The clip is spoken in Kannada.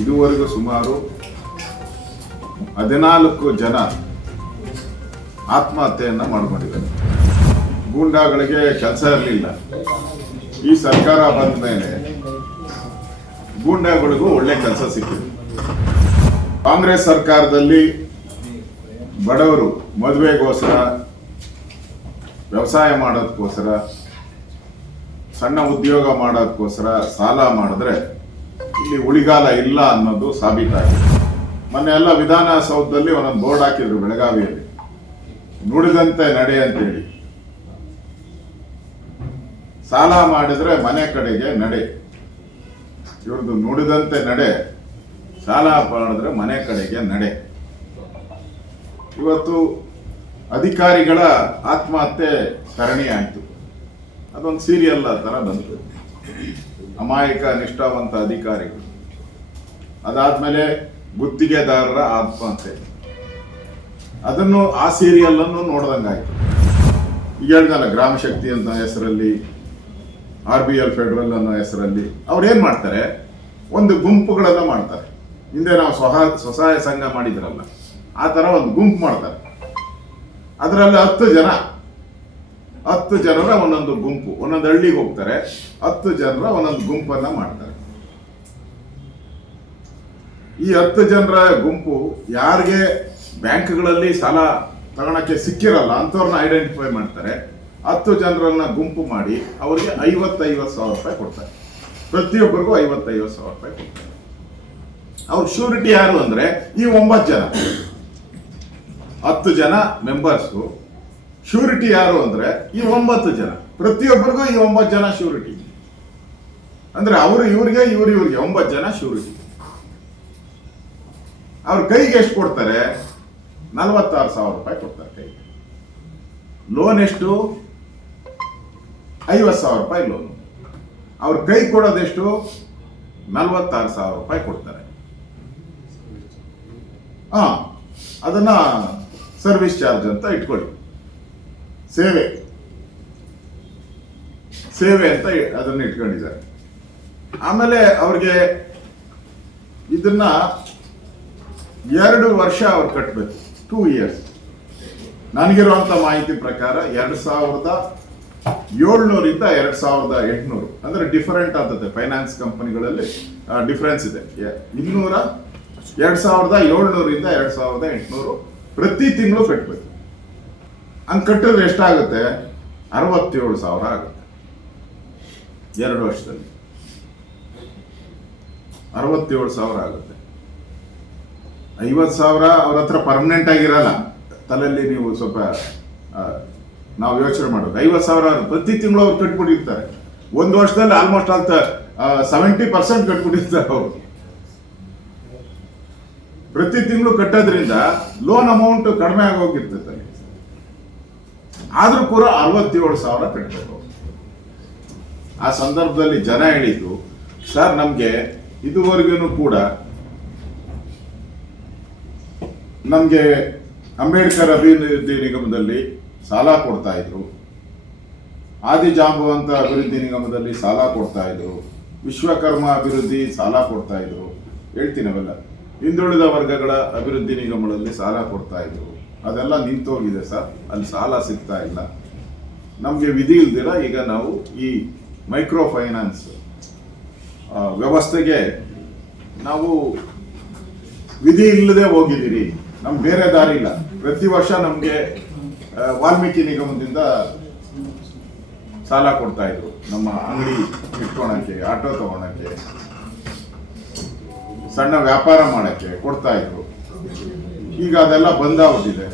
ಇದುವರೆಗೂ ಸುಮಾರು 14 ಜನ ಆತ್ಮಹತ್ಯೆಯನ್ನು ಮಾಡ್ಕೊಂಡಿದ್ದಾರೆ. ಗೂಂಡಾಗಳಿಗೆ ಕೆಲಸ ಇರಲಿಲ್ಲ. ಈ ಸರ್ಕಾರ ಬಂದ ಮೇಲೆ ಗೂಂಡಾಗಳಿಗೂ ಒಳ್ಳೆ ಕೆಲಸ ಸಿಕ್ಕಿದೆ. ಕಾಂಗ್ರೆಸ್ ಸರ್ಕಾರದಲ್ಲಿ ಬಡವರು ಮದುವೆಗೋಸ್ಕರ, ವ್ಯವಸಾಯ ಮಾಡೋದಕ್ಕೋಸ್ಕರ, ಸಣ್ಣ ಉದ್ಯೋಗ ಮಾಡೋದಕ್ಕೋಸ್ಕರ ಸಾಲ ಮಾಡಿದ್ರೆ ಇಲ್ಲಿ ಉಳಿಗಾಲ ಇಲ್ಲ ಅನ್ನೋದು ಸಾಬೀತಾಗಿದೆ. ಮೊನ್ನೆ ಎಲ್ಲ ವಿಧಾನಸೌಧದಲ್ಲಿ ಒಂದೊಂದು ಬೋರ್ಡ್ ಹಾಕಿದ್ರು ಬೆಳಗಾವಿಯಲ್ಲಿ, ನುಡಿದಂತೆ ನಡೆ ಅಂತೇಳಿ. ಸಾಲ ಮಾಡಿದ್ರೆ ಮನೆ ಕಡೆಗೆ ನಡೆ. ಇವ್ರದ್ದು ನುಡಿದಂತೆ ನಡೆ, ಸಾಲ ಮಾಡಿದ್ರೆ ಮನೆ ಕಡೆಗೆ ನಡೆ. ಇವತ್ತು ಅಧಿಕಾರಿಗಳ ಆತ್ಮಹತ್ಯೆ ಸರಣಿ ಆಯಿತು. ಅದೊಂದು ಸೀರಿಯಲ್ ತರ ಬಂತು. ಅಮಾಯಕ ನಿಷ್ಠಾವಂತ ಅಧಿಕಾರಿಗಳು. ಅದಾದ್ಮೇಲೆ ಗುತ್ತಿಗೆದಾರರ ಆತ್ಮಹತ್ಯೆ. ಅದನ್ನು ಆ ಸೀರಿಯಲ್ ಅನ್ನು ನೋಡ್ದಂಗಾಯ್ತು. ಈಗ ಹೇಳ್ದಲ್ಲ, ಗ್ರಾಮ ಶಕ್ತಿ ಅಂತ ಹೆಸರಲ್ಲಿ, RBL ಫೆಡರಲ್ ಅನ್ನೋ ಹೆಸರಲ್ಲಿ ಅವ್ರು ಏನ್ ಮಾಡ್ತಾರೆ, ಒಂದು ಗುಂಪುಗಳನ್ನ ಮಾಡ್ತಾರೆ. ಹಿಂದೆ ನಾವು ಸ್ವಸಹಾಯ ಸಂಘ ಮಾಡಿದ್ರಲ್ಲ, ಆ ತರ ಒಂದು ಗುಂಪು ಮಾಡ್ತಾರೆ. ಅದರಲ್ಲಿ 10 ಜನರ ಒಂದೊಂದು ಗುಂಪು, ಒಂದೊಂದು ಹಳ್ಳಿಗೆ ಹೋಗ್ತಾರೆ. 10 ಜನರ ಒಂದೊಂದು ಗುಂಪನ್ನ ಮಾಡ್ತಾರೆ. ಈ 10 ಜನರ ಗುಂಪು ಯಾರಿಗೆ ಬ್ಯಾಂಕ್ಗಳಲ್ಲಿ ಸಾಲ ತಗೊಳಕ್ಕೆ ಸಿಕ್ಕಿರಲ್ಲ ಅಂಥವ್ರನ್ನ ಐಡೆಂಟಿಫೈ ಮಾಡ್ತಾರೆ. 10 ಜನರನ್ನ ಗುಂಪು ಮಾಡಿ ಅವರಿಗೆ 50,000 ರೂಪಾಯಿ ಕೊಡ್ತಾರೆ. ಪ್ರತಿಯೊಬ್ಬರಿಗೂ 50,000 ರೂಪಾಯಿ ಕೊಡ್ತಾರೆ. ಅವ್ರ ಶ್ಯೂರಿಟಿ ಯಾರು ಅಂದ್ರೆ ಈ 9 ಜನ, 10 ಜನ ಮೆಂಬರ್ಸು. ಶ್ಯೂರಿಟಿ ಯಾರು ಅಂದ್ರೆ ಈ 9 ಜನ. ಪ್ರತಿಯೊಬ್ಬರಿಗೂ ಈ 9 ಜನ ಶ್ಯೂರಿಟಿ. ಅಂದ್ರೆ ಇವ್ರಿಗೆ 9 ಜನ ಶ್ಯೂರಿಟಿ. ಅವ್ರ ಕೈಗೆ ಎಷ್ಟು ಕೊಡ್ತಾರೆ? 46,000 ರೂಪಾಯಿ ಕೊಡ್ತಾರೆ ಕೈಗೆ. ಲೋನ್ ಎಷ್ಟು? 50,000 ರೂಪಾಯಿ ಲೋನ್. ಅವ್ರ ಕೈ ಕೊಡೋದೆಷ್ಟು? 46,000 ರೂಪಾಯಿ ಕೊಡ್ತಾರೆ. ಅದನ್ನ ಸರ್ವಿಸ್ ಚಾರ್ಜ್ ಅಂತ ಇಟ್ಕೊಳ್ಳಿ. ಸೇವೆ ಅಂತ ಅದನ್ನ ಇಟ್ಕೊಂಡಿದ್ದಾರೆ. ಆಮೇಲೆ ಅವ್ರಿಗೆ ಇದನ್ನ 2 ವರ್ಷ ಅವ್ರು ಕಟ್ಟಬೇಕು, 2 years. ನನಗಿರುವಂತ ಮಾಹಿತಿ ಪ್ರಕಾರ 2,700ರಿಂದ 2,800, ಅಂದ್ರೆ ಡಿಫರೆಂಟ್ ಆಗ್ತದೆ. ಫೈನಾನ್ಸ್ ಕಂಪನಿಗಳಲ್ಲಿ ಡಿಫರೆನ್ಸ್ ಇದೆ. 2,700ರಿಂದ 2,800 ಪ್ರತಿ ತಿಂಗಳು ಕಟ್ಟಬೇಕು. ಹಂಗೆ ಕಟ್ಟಿದ್ರೆ ಎಷ್ಟಾಗುತ್ತೆ? 67,000 ಆಗುತ್ತೆ 2 ವರ್ಷದಲ್ಲಿ. 67,000 ಆಗುತ್ತೆ. 50,000 ಅವ್ರ ಹತ್ರ ಪರ್ಮನೆಂಟ್ ಆಗಿರಲ್ಲ. ತಲೆಯಲ್ಲಿ ನೀವು ಸ್ವಲ್ಪ ನಾವು ಯೋಚನೆ ಮಾಡೋದು. 50,000 ಪ್ರತಿ ತಿಂಗಳು ಅವ್ರು ಕಟ್ಬಿಟ್ಟಿರ್ತಾರೆ. 1 ವರ್ಷದಲ್ಲಿ ಆಲ್ಮೋಸ್ಟ್ 70% ಕಟ್ಬಿಟ್ಟಿರ್ತಾರೆ ಅವರು. ಪ್ರತಿ ತಿಂಗಳು ಕಟ್ಟೋದ್ರಿಂದ ಲೋನ್ ಅಮೌಂಟ್ ಕಡಿಮೆ ಆಗೋಗಿರ್ತದೆ. ಆದ್ರೂ ಕೂಡ 67,000 ಕಟ್ಟಬೇಕು. ಆ ಸಂದರ್ಭದಲ್ಲಿ ಜನ ಹೇಳಿದ್ದು, ಸರ್ ನಮ್ಗೆ ಇದುವರೆಗೂ ಕೂಡ ನಮ್ಗೆ ಅಂಬೇಡ್ಕರ್ ಅಭಿವೃದ್ಧಿ ನಿಗಮದಲ್ಲಿ ಸಾಲ ಕೊಡ್ತಾ ಇದ್ರು, ಆದಿಜಾಂಬವಂತ ಅಭಿವೃದ್ಧಿ ನಿಗಮದಲ್ಲಿ ಸಾಲ ಕೊಡ್ತಾ ಇದ್ರು, ವಿಶ್ವಕರ್ಮ ಅಭಿವೃದ್ಧಿ ಸಾಲ ಕೊಡ್ತಾ ಇದ್ರು. ಹೇಳ್ತೀನಿ ಅವೆಲ್ಲ. ಹಿಂದುಳಿದ ವರ್ಗಗಳ ಅಭಿವೃದ್ಧಿ ನಿಗಮಗಳಲ್ಲಿ ಸಾಲ ಕೊಡ್ತಾ ಇದ್ರು. ಅದೆಲ್ಲ ನಿಂತೋಗಿದೆ ಸರ್, ಅಲ್ಲಿ ಸಾಲ ಸಿಗ್ತಾ ಇಲ್ಲ. ನಮಗೆ ವಿಧಿ ಇಲ್ದಿರ ಈಗ ನಾವು ಈ ಮೈಕ್ರೋ ಫೈನಾನ್ಸ್ ವ್ಯವಸ್ಥೆಗೆ ನಾವು ವಿಧಿ ಇಲ್ಲದೆ ಹೋಗಿದ್ದೀರಿ. ನಮ್ಗೆ ಬೇರೆ ದಾರಿ ಇಲ್ಲ. ಪ್ರತಿ ವರ್ಷ ನಮಗೆ ವಾಲ್ಮೀಕಿ ನಿಗಮದಿಂದ ಸಾಲ ಕೊಡ್ತಾ ಇದ್ರು. ನಮ್ಮ ಅಂಗಡಿ ಇಟ್ಕೊಳಕ್ಕೆ, ಆಟೋ ತಗೊಳಕ್ಕೆ, ಸಣ್ಣ ವ್ಯಾಪಾರ ಮಾಡಕ್ಕೆ ಕೊಡ್ತಾ ಇದ್ರು. ಈಗ ಅದೆಲ್ಲ ಬಂದಾಗ್ಬಿಟ್ಟಿದೆ.